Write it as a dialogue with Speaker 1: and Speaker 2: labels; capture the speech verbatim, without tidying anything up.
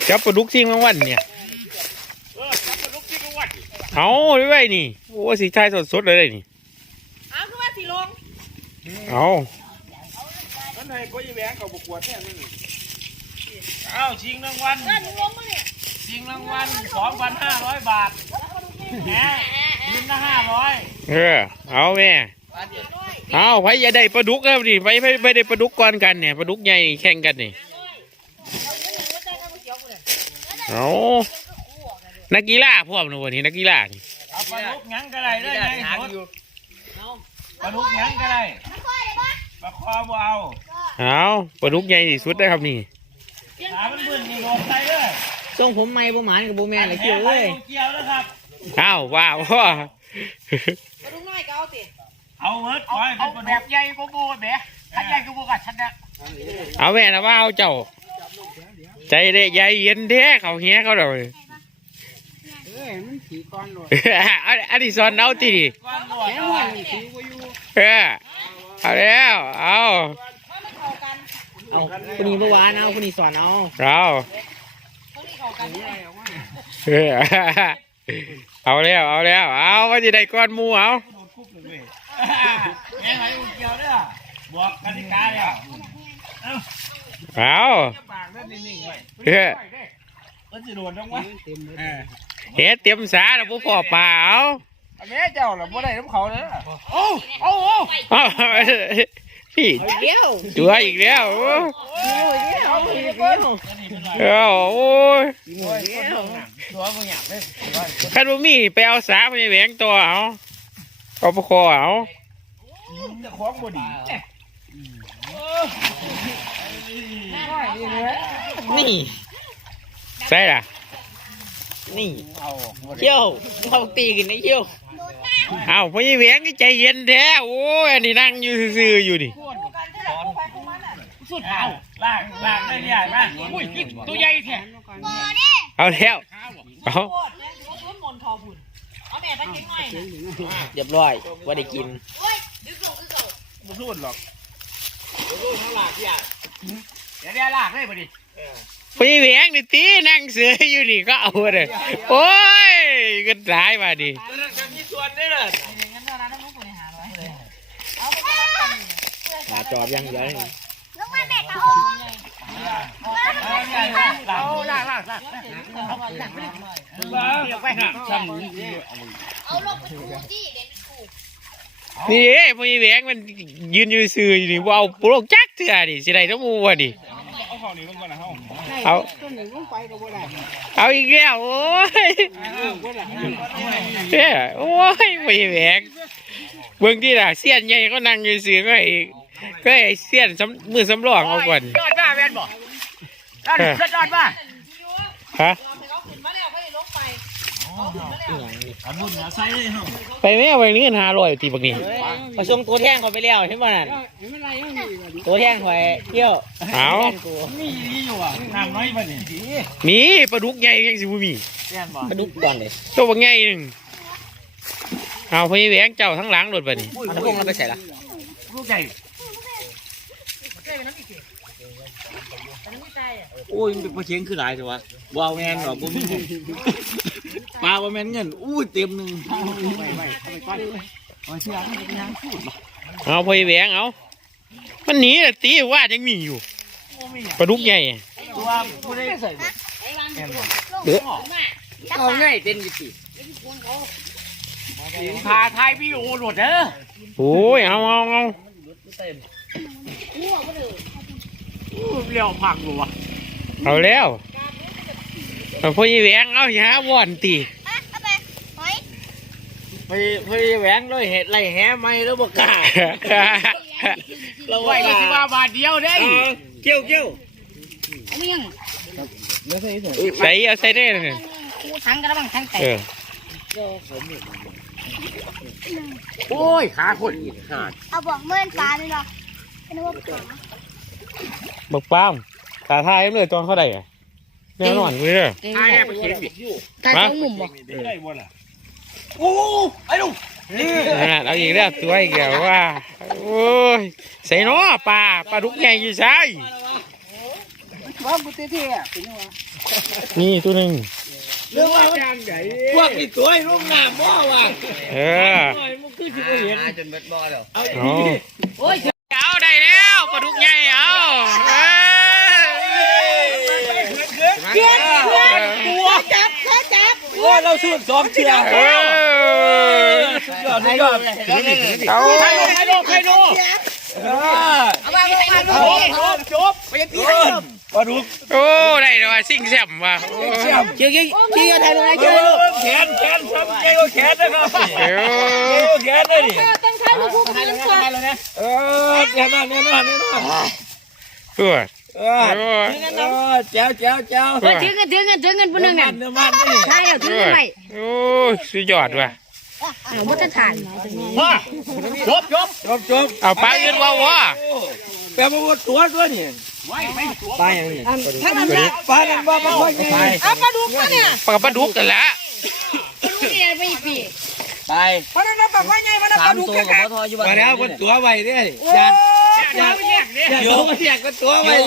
Speaker 1: จับปลาดุกซิ่งรางวัลเนี่ยเอาไว้นี่โอ้สีชายสดๆเลยนี่
Speaker 2: เอาคือว่าสีลง
Speaker 1: เอา
Speaker 3: นั่นให้พ่อยี่แหวงเขาบกวดแน่นี่อ้าวชิงรางวัลชิงรางวัลสองพันห้าร้อยบาทแหมยืมละห้าร้อย
Speaker 1: เออเอาแม่เอาไปอย่าได้ปลาดุกครับดิไปไปไปได้ปลาดุกก่อนกันเนี่ยปลาดุกใหญ่แข่งกันนี่เอานักกีฬาพร้อมนะวันนี้นักกีฬานี่
Speaker 3: เอาปลาดุกยังก็ได้ได้ไงปลาดุกยังก็ได้ปลาคอบ่เอา
Speaker 1: เอาปลาดุกใหญ่ที่สุดได้ครับนี่
Speaker 3: ขามันมึนนี่โดนใจเลย
Speaker 2: ทรงผมไม่บ่หมานกับบ่แม่เลยเกี่ยวเลย
Speaker 3: เกี่ยวแล้วครับ
Speaker 1: เอาว้าวพ่อ
Speaker 2: ปลาดุกน้อยก็เอาสิ
Speaker 3: เอาเมิร์ดเอาแบบใหญ่กูกูแบบถ้าใหญ่กูกูกับฉันนะ
Speaker 1: เอาแม่นะว่าเอาเจ้าใจเด็กใหญ่เย็นแท้เขาเหี้ยเขาเลย
Speaker 2: เอ้ยมันขี่ก้อนเลย
Speaker 1: อันนี้สอนเอาตีดิเออเอาแล้วเอา
Speaker 2: เอาคนนี้เมื่อวานเอาคนนี้สอนเอา
Speaker 1: เราเออเอาแล้วเอาแล้วเอาว่าจะได้ก้อนมูเอา
Speaker 3: แง่ไหนเกี่ยวเนี่ยบอกกติกาแล้ว
Speaker 1: เอาเฮ้ย
Speaker 3: มันจะโดนต้องวะ
Speaker 1: เฮ้เตรียมสาแล้วพวกพ่อป่าเอา
Speaker 3: แม่เจ้าหรอบ่ได้น้ำเขาเลยโอ้โอ้โอ้
Speaker 1: พี่ตัวอีกแล้วโอ้โอ้ยขันบุมีไปเอาสาไปแหวงตัวเอาเอาปคอเอา
Speaker 3: จะคล้องบดี
Speaker 1: นี่ใช่ล่ะนี่เชี่ยวเขาตีกันนะเชี่ยวเอาพอยี่แหวงก็ใจเย็นแท้โอ้ยอันนี้นั่งอยู่ซื่อๆอยู่นี่
Speaker 3: สุดเอาลากลากได้ใหญ่มากอุ้ยตัวใหญ่แท้
Speaker 1: เอาแล้วเอา
Speaker 2: เรียบร้อยว่าได้กิน
Speaker 3: ไม่สุดหรอกไม่สุดเท่าไหร่พี่อ่ะเดี๋ยวเดี๋ยวลากได้พอดี
Speaker 1: พอยี่แหวงนี่ตีนั่งเสืออยู่นี่ก็เอาเลยโอ้ยก็ร้ายมาดิ
Speaker 3: มีส่วนได้เลย
Speaker 2: มาจอบยังเยอะ
Speaker 4: ลูกมาแม่ตา
Speaker 3: โอ้ลากลากลากเดี๋ยวไปหาช่าง
Speaker 4: เอาลงไปถูที่เด่นถู
Speaker 1: นี่เอ้พอยี่แหวงมันยืนอยู่ซื่ออยู่นี่ว้าวปลุกจักเถื่อดิสิได้ต้องมูวะดิ
Speaker 3: เอาของนี้ลงก่อนนะเฮา
Speaker 1: เอาเอาอีกแล้วโอ้ยเฮ้ยโอ้ยพอยี่แหวงเบื้องที่ล่ะเสี้ยนใหญ่ก็นั่งอยู่ซื่อก็ไอ้ก็ไอ้เสี้ยนมือสำรองเอาก่อน
Speaker 3: ยอดบ้าแม่นบ่ยอดบ้า
Speaker 1: ฮะไปแม่ไปนี่หาลอยตีบักนี่
Speaker 2: ผสมตัวแท่งเขาไปแล้วใช่ไหมนั่นตัวแท่งหอยเที่ยว
Speaker 1: เอา
Speaker 3: มีอยู่อ่ะน้ำน้อยป่ะนี่
Speaker 1: มีปลาดุกใหญ่ยังสิบุมี
Speaker 2: ปลาดุกก่อนเลย
Speaker 1: ตัวบักใหญ่หนึ่งเอาพี่แหวงเจ้าทั้งหลังโดดไปนี่
Speaker 2: เอาพวกเราไปใส่ละ
Speaker 3: ลูกใหญ่โอ้ยมันเป็นปลาเค็งคือหลายใช่ไหมว้าวแมนหรอบุ้มปลาว้าวแมนเงินอู้เต็มหนึ่ง
Speaker 1: เอาพี่แหวงเอามันหนีแต่ตีว่ายังมีอยู่ปลาดุกใหญ่
Speaker 3: ตัวผู้ได้ใส่
Speaker 1: เดือด
Speaker 2: เอาง่ายเต้นกี่ปี
Speaker 3: พาไทยพี่โอหลุดเด้อ
Speaker 1: โอ้ยเอาเอาเอา
Speaker 3: เลี้ยวผักหรอวะ
Speaker 1: เอาแล้วเอาพี่แหวงเอาอย่าว่อนตี
Speaker 3: พี่พี่แหวงเลยเห็ดไรแห่ไม่แล้วบอกกาเราไหวสิบาบาทเดียวได้เกี่ยวเกี่ยว
Speaker 4: อันนี้ยัง
Speaker 1: ใส่เอาใส่ได้เลย
Speaker 4: ทั้งกระบังทั้งแต่
Speaker 3: โอ้ยขาคนขาด
Speaker 4: เอาบอกเมื่อนปลาเลยหรอเป็นว่าปลา
Speaker 1: บักป้ามขาทายเลยตอนเขาได้อะแน่นอนเลย
Speaker 3: ทายไปเขียนดิ
Speaker 4: ทายต้องมุมบ่
Speaker 3: ได้บ่ล่ะโอ้ไอ้ลูก
Speaker 1: เอาอีกแล้วตัวอีกแล้วว่าโอ้ยใส่น้อปลาปลาดุกใหญ่อยู่ใช่
Speaker 3: ว่ากูเท่ๆเป็นยังไง
Speaker 1: นี่ตัวหนึ่ง
Speaker 3: เรื่องว่าจางใหญ่พวกนี้ตัวไอ้ลูกน้ำบ่ว่ะ
Speaker 1: เออ
Speaker 3: มันคือสิบ่เห็น
Speaker 2: จนเบิดบ่แล้ว
Speaker 3: เอา
Speaker 1: เอาเอาได้แล้วปลาดุกใหญ่เอาเออ
Speaker 3: เพื่อนเพื่อนตัวจับเขาจับว่าเราสู้สองเชือก
Speaker 1: เออ
Speaker 3: สุดยอดสุดยอด
Speaker 1: เอา
Speaker 3: ใครโนใครโนใครโนเอาไปเอาจบจบไปยังที่ให้ปลาดุก
Speaker 1: โอ้ได้แล้วว่ะซิ่งแซมว่ะโอ้
Speaker 3: เชี่ยมเชี่ยเชี่ยเชี่ยไทยเลยเชี่ยแขนแขนซ้ำเชี่ยแขนนะครับเชี่ยแขนเลยดิ
Speaker 4: ต้องใช้ลูกคู่กันก่อน
Speaker 3: เออแน่นอนแน่นอนแน่นอน
Speaker 1: เออ
Speaker 3: เออเออแจ๋วแจ๋วแจ๋ว
Speaker 4: เฮ้ยถือเงินถือเงินถือเงินปุ่นหนึ่ง
Speaker 3: มั
Speaker 4: อ่ะ
Speaker 3: นเนื้อมันนี่
Speaker 4: ใช่เดี๋ยวถือเงินไป
Speaker 1: โอ้สุดยอดว่ะ
Speaker 4: อ้าวมันจะถ่าน
Speaker 3: จบจบจบจบ
Speaker 1: เอาปลาอื่นว่าวะ
Speaker 3: แปลว่าตัวตัวนี่ปลาอย่างนี้ถ้ามันปลาเนี่ยปลาปลาค่อยไง
Speaker 4: เอาปลาดุกมาเนี่ย
Speaker 1: ปลากระปลาดุกกันแหละ
Speaker 4: นี่ไปอีกปี
Speaker 2: ไป
Speaker 4: เพราะนั่นปลาว่าไงมัน
Speaker 2: สามตัวกับพ่อทออยู่บ้าน
Speaker 3: มาแล้วคนตัวไว้เนี่ยยัดยัดเดี๋ยวมาแยกกันตัวไว้